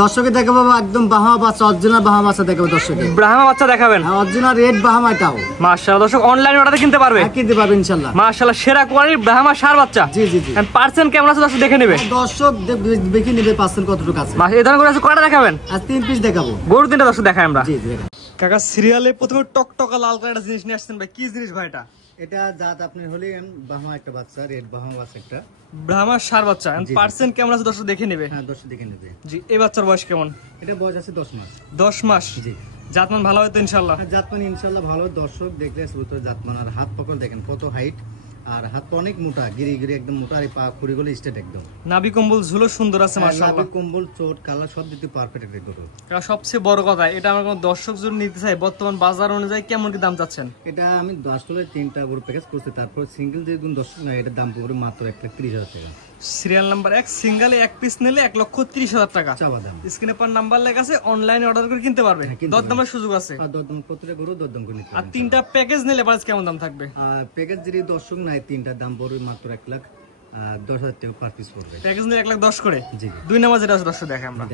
দর্শকে দেখাবো একদম বাহামা বাচ্চা, অরিজিনাল বাহামা বাচ্চা দেখাবো দর্শকে। ব্রাহ্মা বাচ্চা দেখাবেন? অরিজিনাল রেড বাহামা এটাও। মাশাআল্লাহ দর্শক অনলাইন অর্ডারে কিনতে পারবে? হ্যাঁ কিনতে পারবে ইনশাআল্লাহ। মাশাআল্লাহ সেরা কোয়ালিটির ব্রাহ্মা ষাঁড় বাচ্চা। জি জি জি। পার্সেন্ট কেমন আছে দর্শক দেখে নেবে। দর্শক দেখে নেবে পার্সেন্ট কতটুকু আছে। এই ধরনের করে আছে কয়টা দেখাবেন? আজ 3 পিস দেখাবো। গরু 3টা দর্শক দেখাই আমরা। জি জি। কাকা সিরিয়ালে প্রথমে টকটকা লাল কালারের জিনিস নিয়ে আসছেন ভাই, কি জিনিস ভাই এটা? এটা জাত আপনি হলেন বাহামা একটা বাচ্চা, রেড বাহামা বাচ্চা একটা। ব্রাহ্মা ষাঁড় বাচ্চা। পার্সেন্ট কেমন আছে দর্শক দেখে নেবে। হ্যাঁ দর্শক দেখে নেবে। জি এই বাচ্চার বয়স কেমন? এটা বয়স আছে 10 মাস। 10 মাস। জি। জাতমান ভালো হয়তো ইনশাআল্লাহ। জাতমান ইনশাআল্লাহ ভালো। দর্শক দেখলে শুরুতে জাতমান আর হাত পকড় দেখেন কত হাইট, আর হাত অনেক মোটা, গিরি গিরি একদম মোটা, আর পা খুঁড়িগুলো স্ট্রেট একদম। নাভি কম্বল ঝুলো সুন্দর আছে মাশাআল্লাহ। নাভি কম্বল চোট কালার সব দিতে পারফেক্ট একটা গরু। আর সবচেয়ে বড় কথা এটা আমার কোন দর্শক যদি নিতে চাই বর্তমান বাজার অনুযায়ী কেমন কি দাম চাচ্ছেন? এটা আমি আসলে 3টা গরু প্যাকেজ করছি, তারপর সিঙ্গেল যে দর্শক না এটার দাম পড়বে মাত্র 1,30,000 টাকা। সিরিয়াল নাম্বার 1 সিঙ্গেলে 1 পিস নিলে 1,30,000 টাকা চাওয়া দাম। স্ক্রিনে পর নাম্বার লেখা আছে, অনলাইনে অর্ডার করে কিনতে পারবে। দরদামের সুযোগ আছে। আর দরদাম প্রত্যেকটা গরু দরদাম করে নিতে আর পারবেন। 3টা প্যাকেজ নিলে প্রাইস কেমন দাম থাকবে? আর প্যাকেজ যদি দর্শক নাই 3টার দাম পড়বে মাত্র 1,10,000 টাকা পার পিস পড়বে। প্যাকেজ নিলে 1,10,000 করে। জি। 2 নাম্বার যেটা আছে দর্শক দেখে আমরা।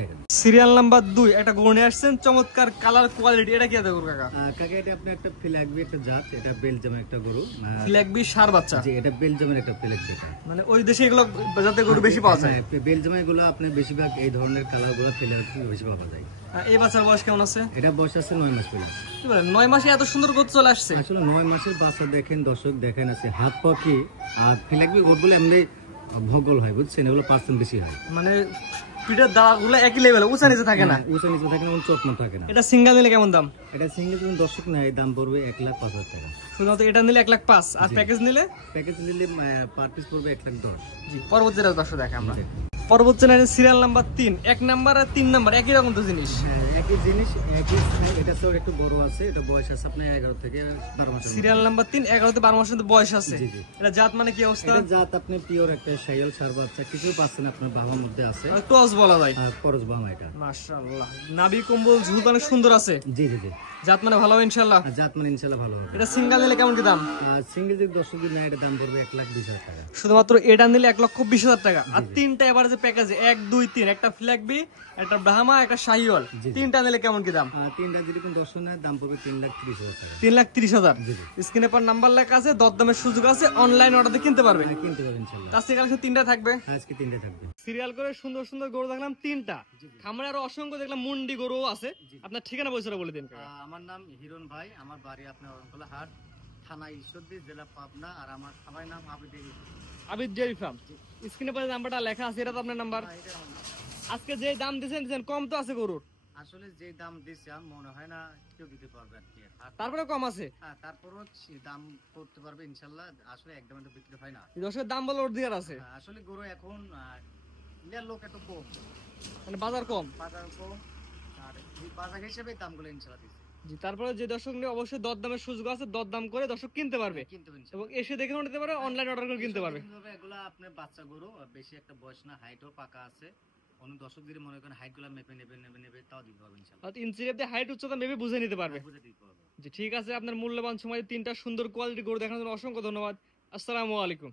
সিরিয়াল নাম্বার 2 একটা গরু নিয়ে আসছেন, চমৎকার কালার কোয়ালিটি। এটা কি আছে গরু কাকা? কাকা এটা আপনি একটা ফ্ল্যাগবি একটা জাত, এটা বেলজিয়ামের একটা গরু। ফ্ল্যাগবি ষাঁড় বাচ্চা। জি এটা বেলজিয়ামের একটা ফ্ল্যাগবি। মানে ওই দেশে এগুলো যাতে গরু বেশি পাওয়া যায়। বেলজিয়ামে এগুলো আপনি বেশিরভাগ এই ধরনের কালারগুলো ফ্ল্যাগবি বেশি পাওয়া যায়। এই বাচ্চার বয়স কেমন আছে? এটা বয়স আছে 9 মাস পর্যন্ত। কি বলেন 9 মাসে এত সুন্দর গরু চলে আসছে? আসলে 9 মাসের বাচ্চা দেখেন দর্শক দেখেন আছে হাত পাখি, আর ফ্ল্যাগবি গরুগুলো এমনি ভূগোল হয় বুঝছেন, এগুলো পার্সেন্ট বেশি হয়। মানে পিঠের দাঁড়াগুলো একই লেভেল, উঁচা নিচে থাকে না। উঁচা নিচে থাকে না, চটমট থাকে না। এটা সিঙ্গেল নিলে কেমন দাম? এটা সিঙ্গেল যদি দর্শক নেয় দাম পড়বে 1,05,000 টাকা। শুধুমাত্র এটা নিলে 1,05,000। আর প্যাকেজ নিলে? প্যাকেজ নিলে পার পিস পড়বে 1,10,000। জি পরবর্তী দর্শক দেখে আমরা। পরবর্তী সিরিয়াল নাম্বার 3 1 নাম্বার আর 3 নাম্বার একই রকম তো জিনিস। একই জিনিস একই। এটা তো একটু বড় আছে, এটা বয়স আছে আপনার 11 থেকে 12 মাস। সিরিয়াল নাম্বার 3 11 থেকে 12 মাসের বয়স আছে। এটা জাত মানে কি অবস্থা? এটা জাত আপনি পিওর একটা শাইয়াল ষাঁড় বাচ্চা, কিছু পাচ্ছেন আপনার বাবার মধ্যে আছে। ক্রস বলা যায়। খরচ বামা এটা। মাশাআল্লাহ নাভি কম্বল ঝুল অনেক সুন্দর আছে। জি জি জি। জাত মানে ভালো হবে ইনশাআল্লাহ। জাত মানে ইনশাআল্লাহ ভালো হবে। এটা সিঙ্গেল নিলে কেমন কি দাম? সিঙ্গেল যদি দর্শক নেয় এটা দাম পড়বে 1,20,000 টাকা। শুধুমাত্র এটা নিলে 1,20,000 টাকা। আর 3টা এভারেজে প্যাকেজে 1 2 3 একটা ফ্ল্যাগবি, একটা ব্রাহ্মা, একটা শাহিওয়াল, 3টা নিলে কেমন কি দাম? 3টা যদি কোন দর্শক নেয় দাম পড়বে 3,30,000 টাকা। 3,30,000। স্ক্রিনে পর নাম্বার লেখা আছে, দরদামের সুযোগ আছে, অনলাইন অর্ডারে কিনতে পারবে। কিনতে পারবেন ইনশাআল্লাহ। আজকে কালকে 3টা থাকবে। আজকে 3টা থাকবে। সিরিয়াল করে সুন্দর সুন্দর গরু দেখলাম 3টা। খামারে আরো অসংখ্য দেখলাম মুন্ডি গরু আছে। আপনার ঠিকানা পয়সাটা বলে দিন। আমার নাম হিরণ ভাই, আমার বাড়ি আপনার অরণখোলা হাট, থানা ঈশ্বরদী, জেলা পাবনা, আর আমার খামারের নাম আবিদ ডেয়ারি ফার্ম। স্ক্রিনে পরে নাম্বারটা লেখা আছে, এটা তো আপনার নাম্বার। আজকে যে দাম দিয়েছেন কম তো আছে গরুর? আসলে যে দাম দিয়েছি মনে হয় না কেউ দিতে পারবে আর কি। তারপরে কম আছে? হ্যাঁ তারপরও দাম করতে পারবে ইনশাআল্লাহ। আসলে একদম তো বিক্রি হয় না, দর্শকের দাম বলে অধিকার আছে। আসলে গরু এখন লোক এত কম, মানে বাজার কম। বাজার কম, আর বাজার হিসেবে দামগুলো ইনশাআল্লাহ দিচ্ছে। জি তারপরে যে দর্শক নিয়ে অবশ্যই দরদামের সুযোগ আছে, দরদাম করে দর্শক কিনতে পারবে এবং এসে দেখে নিতে পারে, অনলাইন অর্ডার করে কিনতে পারবে। এগুলা আপনার বাচ্চা গরু, বেশি একটা বয়স না, হাইটও পাকা আছে। অন্য দর্শক যদি মনে করেন হাইটগুলো মেপে নেবে তাও দিতে পারবে ইনশাআল্লাহ। ইঞ্চি রেপে হাইট উচ্চতা মেপে বুঝে নিতে পারবে। জি ঠিক আছে, আপনার মূল্যবান সময় 3টা সুন্দর কোয়ালিটি গরু দেখানোর জন্য অসংখ্য ধন্যবাদ। আসসালামু আলাইকুম।